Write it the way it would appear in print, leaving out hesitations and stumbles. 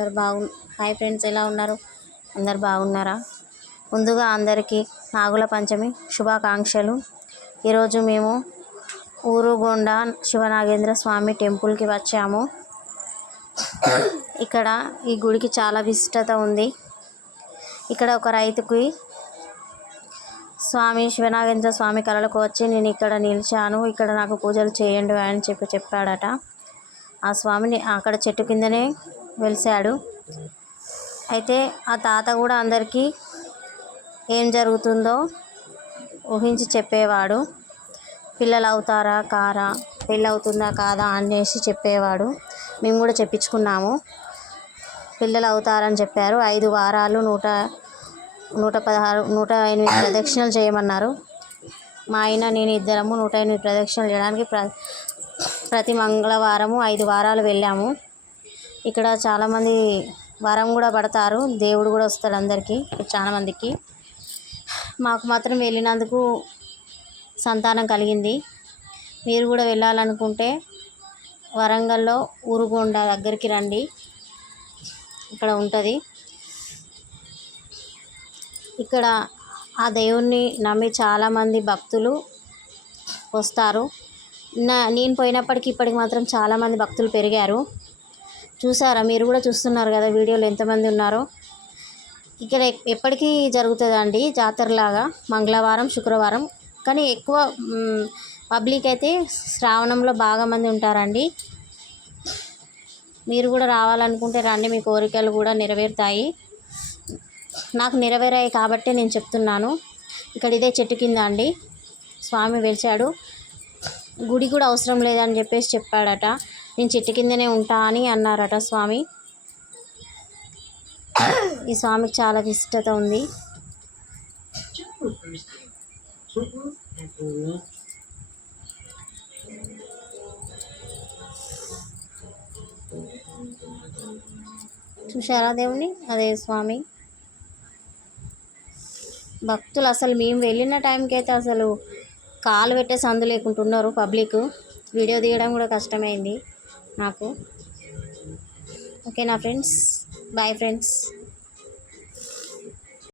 అందరు hi friends, ఎలా ఉన్నారు? అందరు బాగున్నారా? ముందుగా అందరికీ నాగుల పంచమి శుభాకాంక్షలు. ఈరోజు మేము ఊరుగొండ శివనాగేంద్ర స్వామి టెంపుల్కి వచ్చాము. ఇక్కడ ఈ గుడికి చాలా విశిష్టత ఉంది. ఇక్కడ ఒక రైతుకి స్వామి శివనాగేంద్ర స్వామి కళలకు వచ్చి, నేను ఇక్కడ నిలిచాను, ఇక్కడ నాకు పూజలు చేయండి అని చెప్పాడట. ఆ స్వామిని అక్కడ చెట్టు కిందనే వెలిశాడు. అయితే ఆ తాత కూడా అందరికీ ఏం జరుగుతుందో ఊహించి చెప్పేవాడు. పిల్లలు అవుతారా కారా, పెళ్ళి అవుతుందా కాదా అనేసి చెప్పేవాడు. మేము కూడా చెప్పించుకున్నాము. పిల్లలు అవుతారని చెప్పారు. 5 వారాలు 116 108 ప్రదక్షిణలు చేయమన్నారు. మా ఆయన నేను ఇద్దరము 108 ప్రదక్షిణలు చేయడానికి ప్రతి మంగళవారము 5 వారాలు వెళ్ళాము. ఇక్కడ చాలామంది వరం కూడా పడతారు, దేవుడు కూడా వస్తాడు అందరికీ, చాలామందికి. మాకు మాత్రం వెళ్ళినందుకు సంతానం కలిగింది. మీరు కూడా వెళ్ళాలనుకుంటే వరంగల్లో ఊరుగొండ దగ్గరికి రండి, ఇక్కడ ఉంటుంది. ఇక్కడ ఆ దేవుణ్ణి నమ్మి చాలామంది భక్తులు వస్తారు. నేను పోయినప్పటికీ ఇప్పటికి మాత్రం చాలామంది భక్తులు పెరిగారు. చూసారా? మీరు కూడా చూస్తున్నారు కదా వీడియోలో ఎంతమంది ఉన్నారో. ఇక్కడ ఎప్పటికీ జరుగుతుందండి జాతరలాగా, మంగళవారం శుక్రవారం. కానీ ఎక్కువ పబ్లిక్ అయితే శ్రావణంలో బాగా మంది ఉంటారండి. మీరు కూడా రావాలనుకుంటే రండి, మీ కోరికలు కూడా నెరవేరుతాయి. నాకు నెరవేరాయి కాబట్టి నేను చెప్తున్నాను. ఇక్కడ ఇదే చెట్టు కింద అండి స్వామి వెలిచాడు. గుడి కూడా అవసరం లేదని చెప్పేసి చెప్పాడట. నేను చెట్టు కిందనే ఉంటా అని అన్నారట స్వామి. ఈ స్వామికి చాలా విశిష్టత ఉంది. చూశారా దేవుని? అదే స్వామి. భక్తులు అసలు మేము వెళ్ళిన టైంకి అయితే అసలు కాలు పెట్టే సందు లేకుంటున్నారు పబ్లిక్. వీడియో తీయడం కూడా కష్టమైంది నాకు. ఓకేనా ఫ్రెండ్స్? Bye friends.